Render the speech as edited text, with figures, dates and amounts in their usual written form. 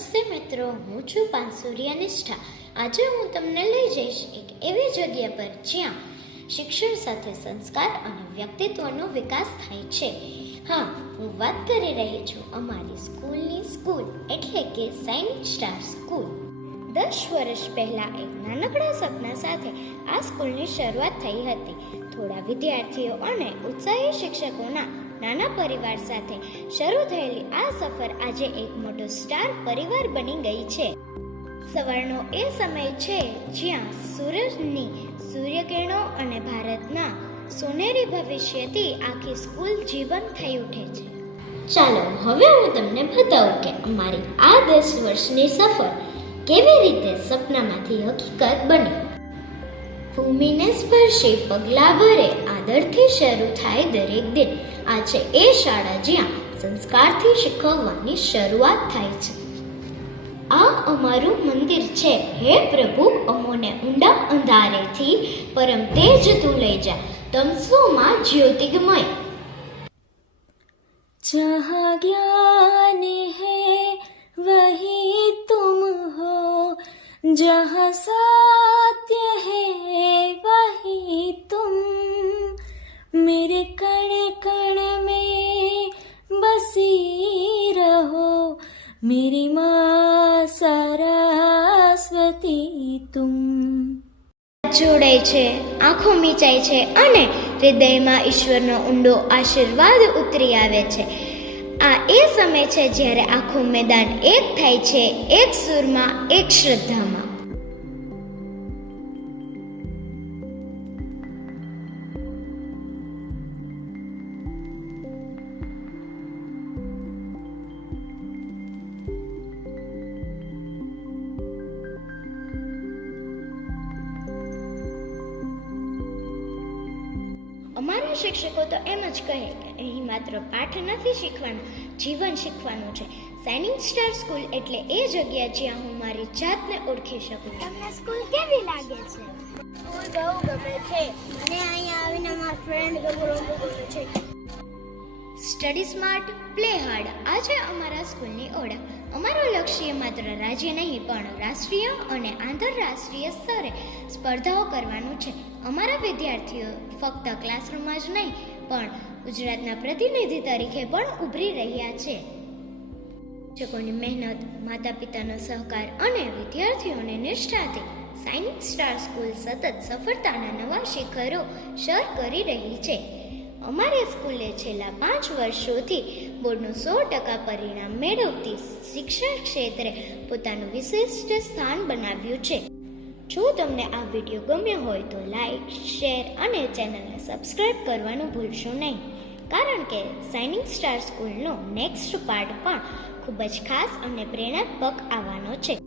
નમસ્તે મિત્રો, હું છું પાંસુરિયા નિષ્ઠા. આજે હું તમને લઈ જઈશ એક એવી જગ્યા પર જ્યાં શિક્ષણ સાથે સંસ્કાર અને વ્યક્તિત્વનો વિકાસ થાય છે. હા, હું વાત કરી રહી છું અમારી સ્કૂલની સ્કૂલ એટલે કે શાઇનિંગ સ્ટાર સ્કૂલ. 10 વર્ષ પહેલાં એક નાનકડા સપના સાથે આ સ્કૂલની શરૂઆત થઈ હતી. થોડા વિદ્યાર્થીઓ અને ઉત્સાહી શિક્ષકોના નાના પરિવાર સાથે શરૂ થયેલી આ સફર આજે એક મોટો સ્ટાર પરિવાર બની ગઈ છે. સવારનો એ સમય છે જ્યાં સૂરજની સૂર્યકિરણો અને ભારતના સોનેરી ભવિષ્યથી આખી સ્કૂલ જીવંત થઈ ઉઠે છે. ચાલો હવે હું તમને બતાવું કે અમારી આ 10 વર્ષની સફર કેવી રીતે સપનામાંથી હકીકત બની. ભૂમિને સ્પર્શી પગલાં ભરે આદરથી શરૂ થાય દરેક દિન. આ છે એ શાળા જ્યાં સંસ્કારથી શીખવવાની શરૂઆત થાય છે. આ અમારું મંદિર છે. હે પ્રભુ, અમોને ઊંડા અંધારેથી પરમ તેજ તું લઈ જા, તમસોમાં જ્યોતિર્મય. जहाँ ज्ञान है वही तुम हो, जहाँ सत्य है वही तुम, मेरे कण कण में बसी रहो, मेरी माँ सरस्वती तुम. જોડાય છે, આંખો મીચાય છે અને હૃદયમાં ઈશ્વરનો ઊંડો આશીર્વાદ ઉતરી આવે છે. આ એ સમય છે જ્યારે આખું મેદાન એક થાય છે, એક સુરમાં, એક શ્રદ્ધામાં. અમારા શિક્ષકો તો એમ જ કહે કે અહીં માત્ર પાઠ નથી શીખવાનું, જીવન શીખવાનું છે. શાઇનિંગ સ્ટાર સ્કૂલ એટલે એ જગ્યા જ્યાં હું મારી જાતને ઓળખી શકું. તમને સ્કૂલ કેવી લાગે છે? સ્કૂલ બહુ ગમે છે. મને અહીંયા આવીને મારા ફ્રેન્ડ ગમે છે. સ્ટડી સ્માર્ટ, પ્લે હાર્ડ, આ છે અમારા સ્કૂલની ઓળખ. અમારું લક્ષ્ય માત્ર રાજ્ય નહીં પણ રાષ્ટ્રીય અને આંતરરાષ્ટ્રીય સ્તરે સ્પર્ધાઓ કરવાનું છે. અમારા વિદ્યાર્થીઓ ફક્ત ક્લાસરૂમમાં જ નહીં પણ ગુજરાતના પ્રતિનિધિ તરીકે પણ ઉભરી રહ્યા છે. શિક્ષકોની મહેનત, માતા પિતાનો સહકાર અને વિદ્યાર્થીઓની નિષ્ઠાથી શાઇનિંગ સ્ટાર સ્કૂલ સતત સફળતાના નવા શિખરો સર કરી રહી છે. અમારી સ્કૂલે છેલ્લા 5 વર્ષોથી બોર્ડનું 100% પરિણામ મેળવતી શિક્ષણ ક્ષેત્રે પોતાનું વિશિષ્ટ સ્થાન બનાવ્યું છે. જો તમને આ વિડીયો ગમ્યો હોય તો લાઈક, શેર અને ચેનલને સબસ્ક્રાઇબ કરવાનું ભૂલશો નહીં, કારણ કે શાઇનિંગ સ્ટાર સ્કૂલનો નેક્સ્ટ પાર્ટ પણ ખૂબ જ ખાસ અને પ્રેરણાત્મક આવવાનો છે.